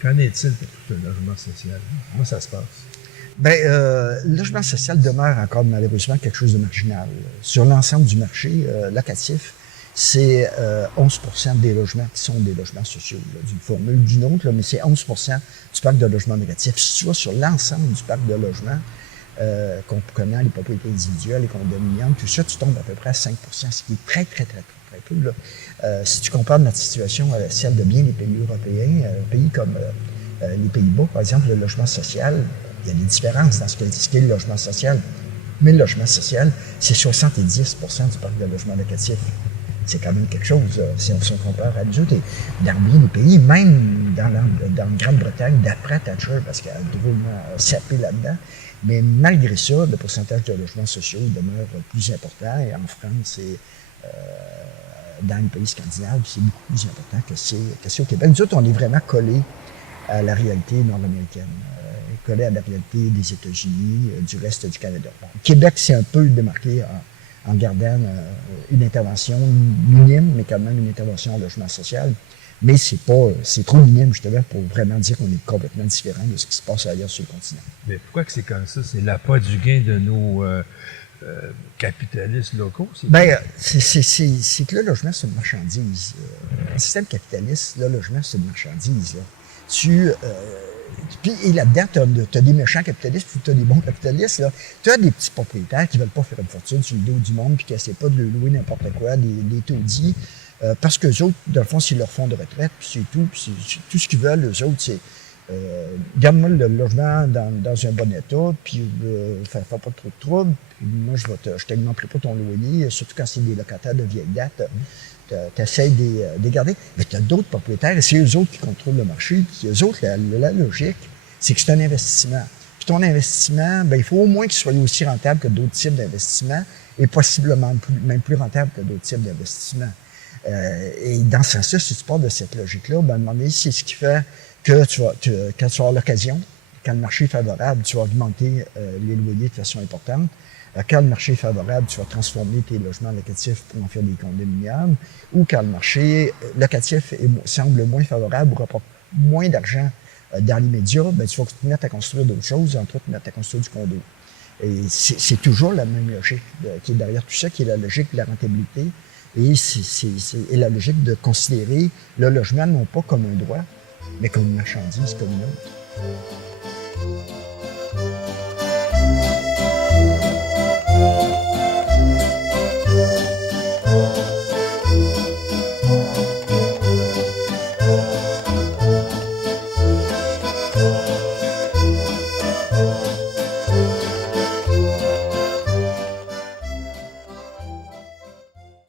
Qu'en est-il pour tout le logement social? Comment ça se passe? Bien, le logement social demeure encore malheureusement quelque chose de marginal. Sur l'ensemble du marché locatif, c'est 11 des logements qui sont des logements sociaux, d'une formule ou d'une autre, là, mais c'est 11 du parc de logements négatifs. Si tu vois sur l'ensemble du parc de logements, qu'on connaît, les propriétés individuelles, les condominiums, tout ça, tu tombes à peu près à 5 ce qui est très, très, très, très, très peu. Là. Si tu compares notre situation à celle de bien des pays européens, un pays comme les Pays-Bas, par exemple, le logement social, il y a des différences dans ce qu'est le logement social. Mais le logement social, c'est 70 du parc de logement locatif. C'est quand même quelque chose, si on compare à nous autres. Et dans bien des pays, même dans la Grande-Bretagne, d'après Thatcher, parce qu'elle a drôlement sapé là-dedans, mais malgré ça, le pourcentage de logements sociaux demeure plus important. Et en France et dans les pays scandinaves, c'est beaucoup plus important que c'est au Québec. Nous autres, on est vraiment collés à la réalité nord-américaine, collés à la réalité des États-Unis, du reste du Canada. Bon, Québec s'est un peu démarqué en gardant une intervention minime, mais quand même une intervention en logement social. Mais c'est trop minime, justement, pour vraiment dire qu'on est complètement différent de ce qui se passe ailleurs sur le continent. Mais pourquoi que c'est comme ça? C'est l'appât du gain de nos capitalistes locaux? Bien, c'est que le logement, c'est une marchandise. Un système capitaliste, le logement, c'est une marchandise. Là. Et là-dedans, tu as des méchants capitalistes, puis tu as des bons capitalistes. Tu as des petits propriétaires qui ne veulent pas faire une fortune sur le dos du monde, puis qui n'essaient pas de louer n'importe quoi, des taudis. Parce qu'eux autres, dans le fond, c'est leur fonds de retraite, puis c'est tout. Puis c'est tout ce qu'ils veulent, eux autres, c'est garde-moi le logement dans un bon état, puis fais pas trop de troubles, puis moi, je t'augmenterai pas ton loyer, surtout quand c'est des locataires de vieille date. Tu essaies de les garder. Mais tu as d'autres propriétaires, et c'est eux autres qui contrôlent le marché, puis eux autres, la logique, c'est que c'est un investissement. Puis ton investissement, ben, il faut au moins qu'il soit aussi rentable que d'autres types d'investissements, et possiblement même plus rentable que d'autres types d'investissements. Et dans ce sens-là, si tu pars de cette logique-là, ben, à un moment donné, c'est ce qui fait que quand tu vas avoir l'occasion, quand le marché est favorable, tu vas augmenter les loyers de façon importante. Quand le marché est favorable, tu vas transformer tes logements locatifs pour en faire des condominiums. Ou quand le marché locatif semble moins favorable ou rapporte moins d'argent dans l'immédiat, ben, tu vas te mettre à construire d'autres choses, entre autres te mettre à construire du condo. Et c'est toujours la même logique qui est derrière tout ça, qui est la logique de la rentabilité. Et c'est la logique de considérer le logement non pas comme un droit, mais comme une marchandise, comme une autre.